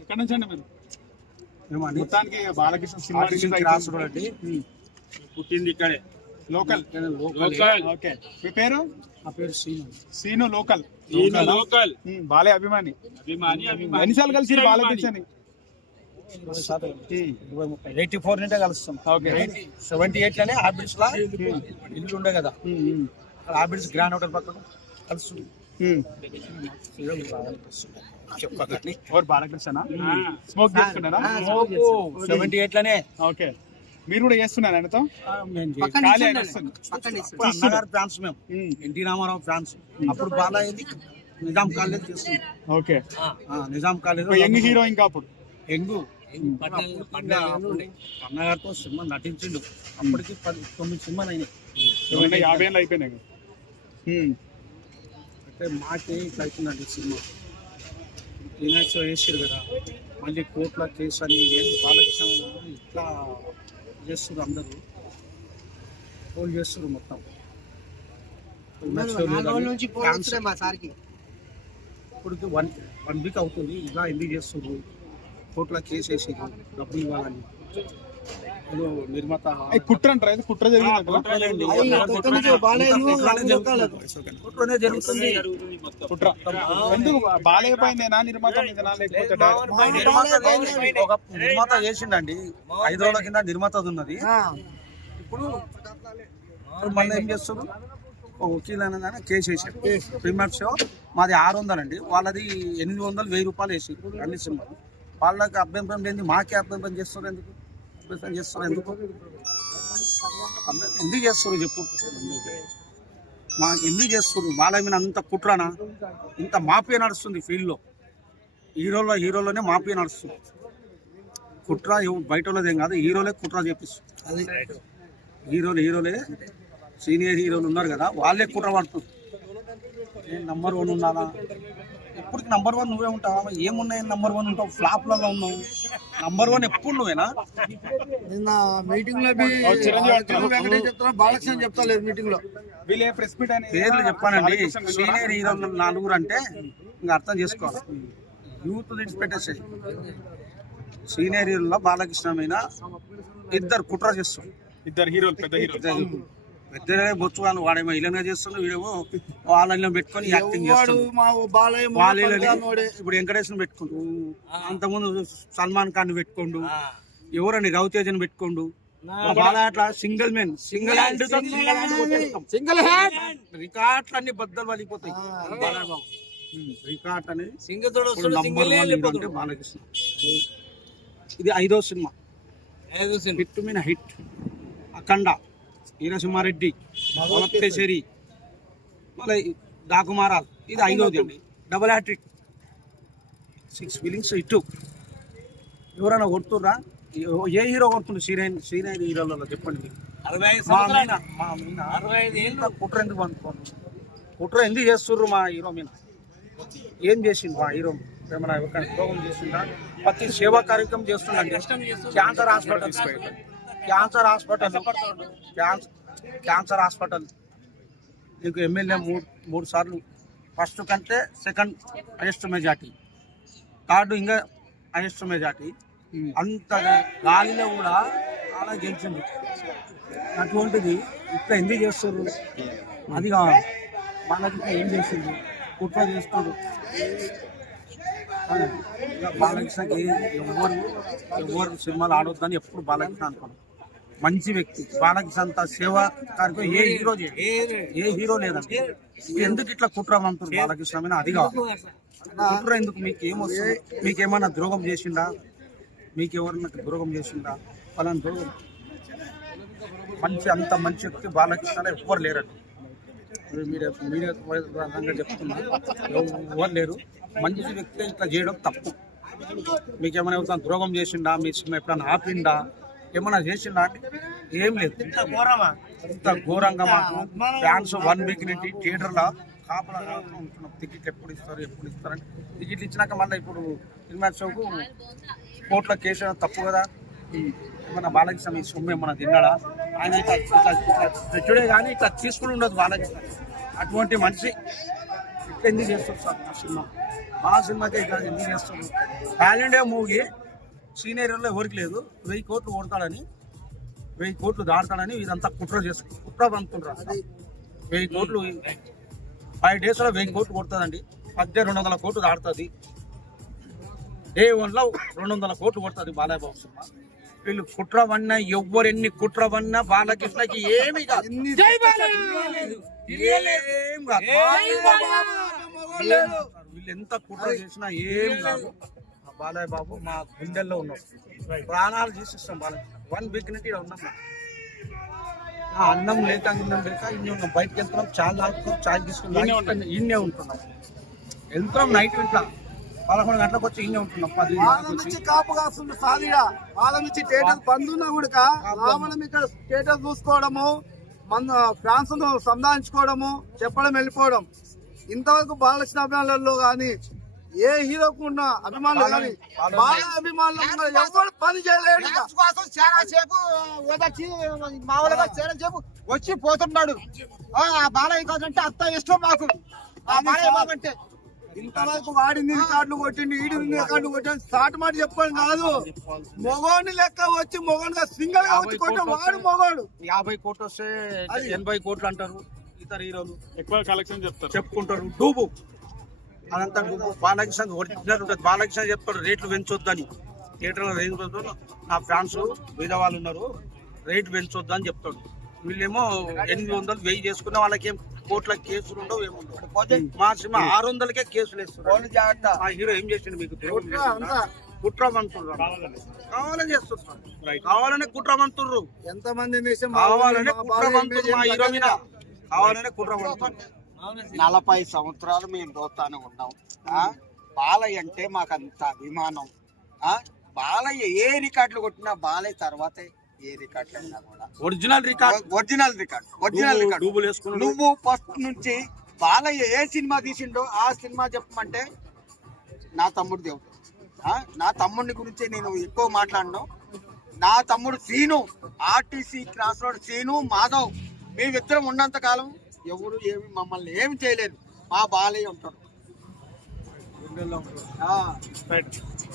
ఎక్కడి నుంచి అండి మీరు? మొత్తానికి బాలకృష్ణ సినిమా పుట్టింది ఇక్కడే, లోకల్. ఓకే, మీ పేరు? నా పేరు సీను. Scene local. బాలే అభిమాని. ఎన్నిసార్లు కలిసి బాలకృష్ణ? 84 నుండే కలుస్తాం. 78 లోనే ఆర్బిట్స్ లా ఇల్లు ఉండే కదా, ఆర్బిట్స్ గ్రాండ్ హోటల్ పక్కన కలుస్తుంది. బాలకృష్ణ స్మోక్ చేస్తున్నారా? 78 లోనే. ఓకే, మీరు కూడా చేస్తున్నారు ఆయనతో? అన్నగారు ఫ్రాన్స్, మేము ఎన్టీ రామారావు ఫ్రాన్స్. అప్పుడు బాలా నిజాం కాలేజ్ చేస్తుంది. Okay, Nizam college young hero. ఇంకా అప్పుడు అన్నగారితో సినిమా నటించిండు. అప్పటికి 9 సినిమాలు అయినాయి. 50 ఏళ్ళు అయిపోయినాయి. అయితే మాకే ఇట్లా అవుతుందండి సినిమా. క్లీనాక్స్ వేసారు కదా, మళ్ళీ కోర్టులో కేసు అని బాలకృష్ణ ఇట్లా చేస్తున్నారు. అందరూ పోల్ చేస్తున్నారు మొత్తం. ఇప్పటికి 1 వీక్ అవుతుంది. ఇలా ఎందుకు చేస్తున్నారు? కోర్టులో కేసు వేసి డబ్బులు ఇవ్వాలని. నిర్మాత కుట్ర అంటారా? ఇది కుట్ర జరిగింది. కుట్ర ఎందుకు బాలయ్య పైన నిర్మాత మీద? ఒక నిర్మాత చేసిండండి 5 రోజుల కింద నిర్మాత ఉన్నది. ఇప్పుడు మళ్ళీ ఏం చేస్తారు? వకీల్ అనగానే కేసు వేసారు. ప్రీమియర్ షో మాది 600 అండి, వాళ్ళది 800, 1000 రూపాయలు వేసి అన్ని సినిమాలు. వాళ్ళకి అభ్యంతరం లేని మాకే అభ్యంతరం చేస్తారు. ఎందుకు చేస్తారు? ఎందుకు చేస్తారు చెప్పు? మాకు ఎందుకు చేస్తారు? బాలయ్య మీద అంత కుట్రనా? ఇంత మాఫియా నడుస్తుంది ఫీల్డ్లో. హీరోలోనే మాఫియా నడుస్తుంది. కుట్ర బయట వాళ్ళదేం కాదు, హీరోలే కుట్ర చేపిస్తుంది. హీరోలే సీనియర్ హీరోలు ఉన్నారు కదా, వాళ్ళే కుట్ర పడుతుంది. నేను నంబర్ 1 ఉన్నానా? ఎప్పటికి నంబర్ 1 నువ్వే ఉంటావా? ఏమున్నాయి నంబర్ 1 ఉంటావు? ఫ్లాప్లలో ఉన్నావు. నంబర్ 1 ఎప్పుడు నువ్వేనా? నిన్న మీటింగ్ లో బాలకృష్ణ చెప్తాలేదు మీటింగ్ లో పేర్లు చెప్పానండి. సీనియర్ హీరోలు 4 అంటే ఇంకా అర్థం చేసుకోవాలి. యూత్ లీడ్స్ పెట్టేసాయి. సీనియర్ హీరోలో బాలకృష్ణ మీద 2 కుట్ర చేస్తారు. 2 హీరోలు, పెద్ద పెద్దనే బొచ్చుగాను. వాడేమో ఇలానే చేస్తున్నాడు, వీడేమో వాళ్ళని పెట్టుకొని యాక్టింగ్ చేస్తాడు. ఇప్పుడు వెంకటేశ్వర పెట్టుకుంటూ, అంతకుముందు సల్మాన్ ఖాన్ పెట్టుకోండు, ఎవరని రవితేజని పెట్టుకోండు. బాలా అట్లా సింగిల్ హ్యాండ్ రికార్డులు అన్ని బద్దలు వలిపోతాయి. బాలబాబు రికార్డ్ అనేది అంటే బాలకృష్ణ. ఇది 5వ సినిమా, హిట్ మీద హిట్. అఖండ, వీరసింహారెడ్డి, వలప్తేశ్వరి, మళ్ళీ డాకుమారాల్, ఇది 5వది అండి. డబుల్ హ్యాట్రిక్, 6 ఫీలింగ్స్ ఇటు. ఎవరైనా కొడుతుర్రా? ఏ హీరో కొడుతుండ్రు? సీనియర్ హీరోలలో చెప్పండి. కుట్ర ఎందుకు అనుకోండి? కుట్ర ఎందుకు చేస్తుర్రు మా హీరో మీద? ఏం చేసిండు మా హీరో? ఏమైనా ఎవరికైనా ఉపయోగం చేసిందా? ప్రతి సేవా కార్యక్రమం చేస్తుండండి. క్యాన్సర్ హాస్పిటల్ నీకు ఎమ్మెల్యే 3 సార్లు, ఫస్ట్ కంటే సెకండ్ హైయెస్ట్ మెజార్టీ, థర్డ్ ఇంకా హైయెస్ట్ మెజార్టీ. అంత గాలిలో కూడా అలా గెలిచింది. అటువంటిది ఇట్లా ఎందుకు చేస్తారు? అది కావాలి. మనకి ఏం చేసింది? కుట్ర చేస్తారు. బాలకృష్ణకి ఎవరు సినిమాలు ఆడొద్దని ఎప్పుడు బాలకృష్ణ అనుకోను. మంచి వ్యక్తి బాలకృష్ణ. అంత సేవా కార్యక్రమం ఏ హీరో లేదండి. ఎందుకు ఇట్లా కుట్ర అంటారు బాలకృష్ణ మీద? అది కావాలి. కుట్ర ఎందుకు? మీకేమొస్తుంది? మీకేమన్నా ద్రోహం చేసిందా? మీకెవరన్నా ద్రోహం చేసిందా? వాళ్ళని ద్రోహం అంత మంచి వ్యక్తి బాలకృష్ణలో ఎవ్వరు లేరండి. మీడియా చెప్తున్నా, ఎవరు లేరు. మంచి వ్యక్తి ఇట్లా చేయడం తప్పు. మీకేమైనా ఎవరితో ద్రోహం చేసిండా? మీ సినిమా ఎప్పుడైనా ఆపిండా? ఏమన్నా చేసిండా? ఏం లేదు. ఇంత ఘోరంగా మాకు ఫ్యాన్స్ 1 వీక్ నుండి థియేటర్లో కాపలా ఉంటున్నాం. టికెట్లు ఎప్పుడు ఇస్తారని. టికెట్లు ఇచ్చినాక మళ్ళీ ఇప్పుడు సినిమా షోకు కోర్టులో కేసు తప్పు కదా. ఏమన్నా బాలకృష్ణ ఈ సొమ్ము ఏమన్నా తిన్నాడా? ఆయన ఇట్లా తెచ్చుడే కానీ ఇట్లా తీసుకుని ఉండదు బాలకృష్ణ. అటువంటి మనిషి ఇట్లా ఎందుకు చేస్తారు సార్ మా సినిమాకే ఇట్లా ఎందుకు చేస్తారు? పాన్ ఇండియా మూవీ సీనియర్లో ఎవరికి లేదు, 1000 కోట్లు కొడతాడని 1000 కోట్లు దాడతాడని ఇదంతా కుట్ర చేస్తారు, కుట్ర పంపుకుంటారు. 1000 కోట్లు 5 daysలో 1000 కోట్లు కొడుతుందండి. 200 కోట్లు దాడుతుంది. డే 1లో 200 కోట్లు కొడుతుంది బాలయ్య బాబు సినిమా. వీళ్ళు కుట్ర వన్నా ఎవ్వరు ఎన్ని కుట్ర వన్నా బాలకృష్ణకి ఏమి కాదు. ఏం కాదు. వీళ్ళు ఎంత కుట్ర చేసినా ఏం కాదు. బాలయ్య బాబు మా గుండెల్లో ఉన్నాం, ప్రాణాలు తీసిస్తాం. బాలయ్య 1 వీక్ నుండి ఇక్కడ ఉన్నాం. అన్నం లేక ఇన్ని ఉన్నాం. బయటకు వెళ్తున్నాం, చాయ్ తీసుకున్నాం, ఇన్నే ఉంటున్నాం. వెళ్తున్నాం నైట్ ఇంట్లో 11 గంటలకు వచ్చి ఇన్నే ఉంటున్నాం. 10 వాళ్ళ నుంచి కాపు కాస్తుంది సాదిగా. వాళ్ళ నుంచి స్టేటస్ బంద్ ఉన్నా కూడా రావడం, ఇక్కడ స్టేటస్ చూసుకోవడము, మన ఫ్యాన్స్ ను సంధానించుకోవడము, చెప్పడం, వెళ్ళిపోవడం. ఇంతవరకు బాలకృష్ణ అభిమానులలో కానీ ఏ హీరోకు ఉన్న అభిమానులు కానీ బాల అభిమానులు ఎవరు పని చేయలేడు. చాలా సేపు మామూలుగా చాలా సేపు వచ్చి పోతున్నాడు. బాలయ్య కాదంటే అంత ఇష్టం మాకు. బాలయ్య బాబు అంటే ఇంతవరకు వాడింది రికార్డులు కొట్టింది, ఈడింది రికార్డులు కొట్టింది. స్టార్ట్ మాట చెప్పండి కాదు, మొగోడిని లెక్క వచ్చి మొగోడుగా సింగల్ గా వచ్చి కొట్టే వాడు మొగోడు. 50 కోట్లు వస్తే 80 కోట్లు అంటారు ఇతర హీరోలు, ఎక్కువ కలెక్షన్ చెప్పుకుంటారు. డూబు అదంతా డూబు. బాలకృష్ణ ఒరిజినల్ ఉంటుంది. బాలకృష్ణ చెప్తాడు రేట్లు పెంచొద్దని. థియేటర్లో రేట్లు పెంచొద్దు, నా ఫ్యాన్స్ వాళ్ళు ఉన్నారు, రేట్లు పెంచొద్దు అని చెప్తాడు. వీళ్ళేమో 800, 1000 చేసుకున్న వాళ్ళకేం కోట్ల కేసులు ఉండవు, ఏముండవు. మా సినిమా 600కే కేసులు వేస్తున్నారు. ఆ హీరో ఏం చేసిండు మీకు? కుట్రమంతుర్రు, కావాలని చేస్తున్నారు, కావాలనే కుట్రమంతుర్రు, ఎంతమంది కావాలనే కుట్రమంతుర్రు. మా హీరో మీద కావాలనే కుట్రమంతుర్రు. 40 సంవత్సరాలు మేము దోస్తానే ఉన్నాం. బాలయ్య అంటే మాకు అంత అభిమానం. బాలయ్య ఏ రికార్డులు కొట్టినా బాలయ్య తర్వాతే ఏ రికార్డు అయినా కూడా ఒరిజినల్ రికార్డ్. నువ్వు ఫస్ట్ నుంచి బాలయ్య ఏ సినిమా తీసిండో ఆ సినిమా చెప్పమంటే నా తమ్ముడు దేవుడు. నా తమ్ముడిని గురించి నేను ఎక్కువ మాట్లాడను. నా తమ్ముడు Srinu, RTC cross road Srinu, Madhav, మేమిద్దరం ఉన్నంత కాలం ఎవరు ఏమి మమ్మల్ని ఏమి చేయలేదు. మా బాలయ్య ఉంటాడు.